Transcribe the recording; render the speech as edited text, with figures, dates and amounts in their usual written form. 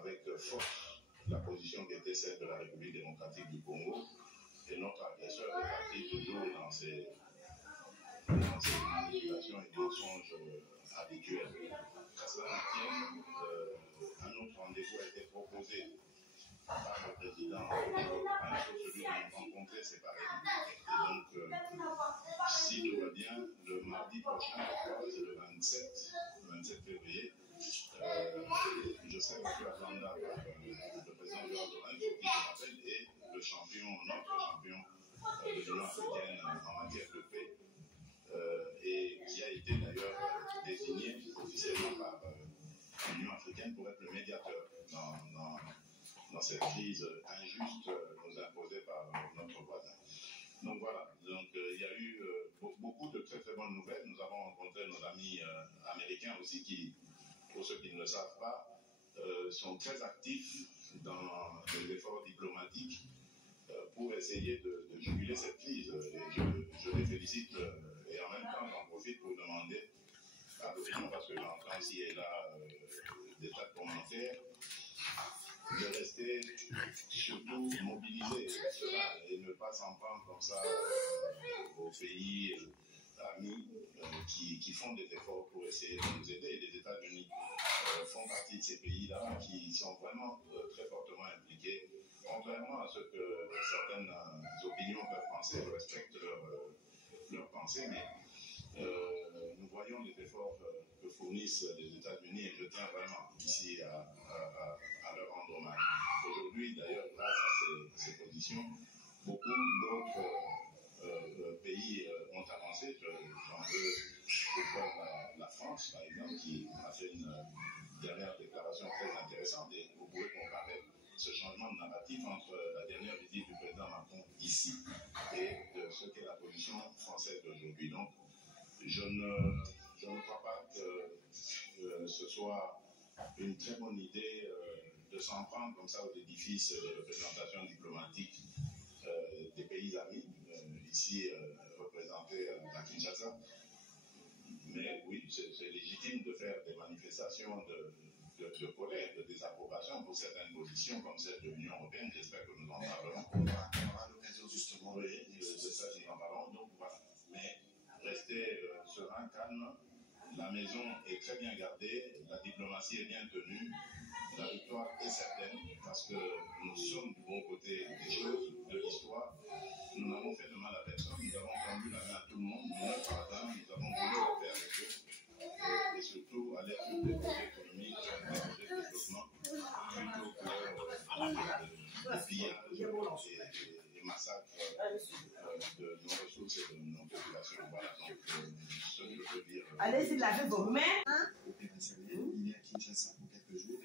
avec force la position qui était celle de la République démocratique du Congo. Et notre agresseur est parti toujours dans ses manipulations et mensonges habituels. À cela tienne, un autre rendez-vous a été proposé par le président, celui de nous rencontrer séparément. Et donc, si tout va bien, le mardi prochain, c'est le 27 février, je serai reçu à Luanda par le président de l'Ordre, qui je rappelle, est notre champion de l'Union africaine en matière de paix, et qui a été d'ailleurs désigné officiellement par l'Union africaine pour être le médiateur dans cette crise injuste nous imposée par notre voisin. Donc voilà, il y a eu beaucoup de très très bonnes nouvelles. Nous avons rencontré nos amis américains aussi qui, pour ceux qui ne le savent pas, sont très actifs dans les efforts diplomatiques pour essayer de juguler cette crise. Et je les félicite et en même temps j'en profite pour demander à l'opinion, parce que j'entends ici et là des tas de commentaires, de rester surtout mobilisé et ne pas s'en prendre comme ça aux pays amis qui font des efforts pour essayer de nous aider. Et les États-Unis font partie de ces pays-là qui sont vraiment très fortement impliqués. Contrairement à ce que certaines opinions peuvent penser, je respecte leur pensée, mais nous voyons les efforts que fournissent les États-Unis et je tiens vraiment ici à leur rendre hommage. Aujourd'hui, d'ailleurs, grâce à ces positions, beaucoup d'autres pays ont avancé. J'en veux pour la France, par exemple, qui a fait une dernière déclaration très intéressante et vous pouvez comparer ce changement de narratif entre la dernière visite du président Macron ici et ce qu'est la position française d'aujourd'hui. Donc, je ne crois pas que ce soit une très bonne idée de s'en prendre comme ça aux édifices de représentation diplomatique des pays amis, ici représentés à Kinshasa. Mais oui, c'est légitime de faire des manifestations de colère, de désapprobation pour certaines positions comme celle de l'Union européenne. J'espère que nous en parlerons. On aura l'occasion justement de ça, nous en parlerons. Donc voilà. Mais restez serein, calme. La maison est très bien gardée, la diplomatie est bien tenue, la victoire est certaine parce que nous sommes du bon côté des choses, de l'histoire. Nous n'avons fait de mal à personne, nous avons tendu la main à tout le monde, nous n'avons pas d'âme, nous avons voulu le faire avec eux et surtout aller sur des projets économiques, des projets de développement plutôt que de pillage et massacres de nos ressources et de nos populations. Voilà, donc ce que je peux dire. Allez-y, lavez vos mains. Opérationnel, il est à Kinshasa pour quelques jours.